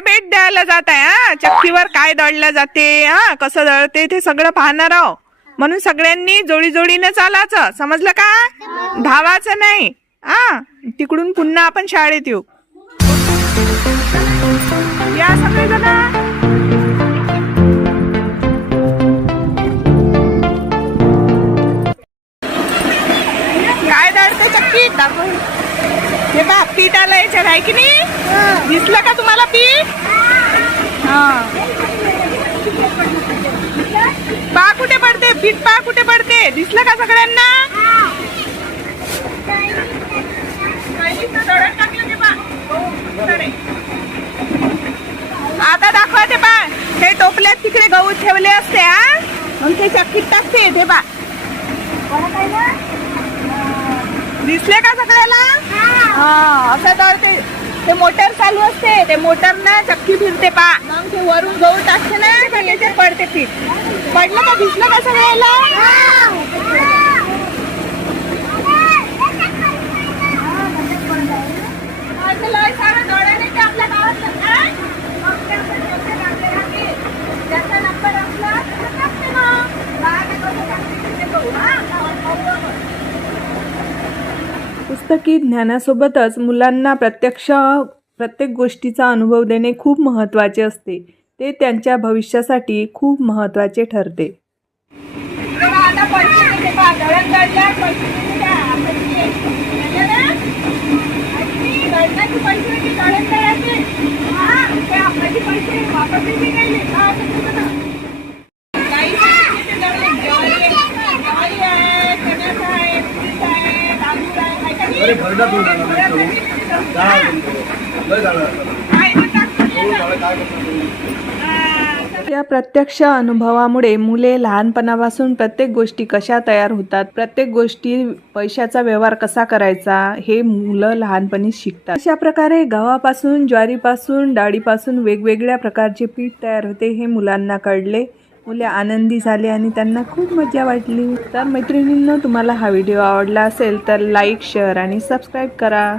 सगळं भेट द्यायला जात आहे हा. चक्कीवर काय दळलं जाते हा, कसं दळते ते सगळं पाहणार आहो. म्हणून सगळ्यांनी जोडी जोडीने चालायचं, समजलं का? धावाचं नाही हा. तिकडून पुन्हा आपण शाळेत येऊ. या सगळेजण. काय दळते चक्कीत दाखव. हे बा पीठ आलं याच्यात आहे की नाही? दिसलं का तुम्हाला पीठ? हा, पा कुठे पडते पीठ, पा कुठे पडते, दिसलं का सगळ्यांना? आता दाखवा ते पा. हे टोपल्यात तिकडे गहू ठेवले असते हा, मग ते चक्कीत टाकते. ते पा दिसले का सगळ्याला? हा, असं दळते. ते मोटर चालू असते, ते मोटर ना चक्की फिरते पा. मग ते वरून गहू टाकते ना, त्याच्यात पडते पीठ. पडलं का? दिसलं का सगळ्याला? पुस्तकी ज्ञानासोबतच मुलांना प्रत्येक गोष्टीचा अनुभव देणे खूप महत्त्वाचे असते. ते त्यांच्या भविष्यासाठी खूप महत्त्वाचे ठरते. या प्रत्यक्ष अनुभवामुळे मुले लहानपणापासून प्रत्येक गोष्टी कशा तयार होतात, प्रत्येक गोष्टी पैशाचा व्यवहार कसा करायचा हे मुलं लहानपणी शिकतात. अशा प्रकारे गव्हापासून, ज्वारीपासून, डाळीपासून वेगवेगळ्या प्रकारचे पीठ तयार होते हे मुलांना कळले. मुले आनंदी झाले आणि त्यांना खूप मजा वाटली. तर मैत्रिणींनो, तुम्हाला हा व्हिडिओ आवडला असेल तर लाईक, शेअर आणि सबस्क्राईब करा.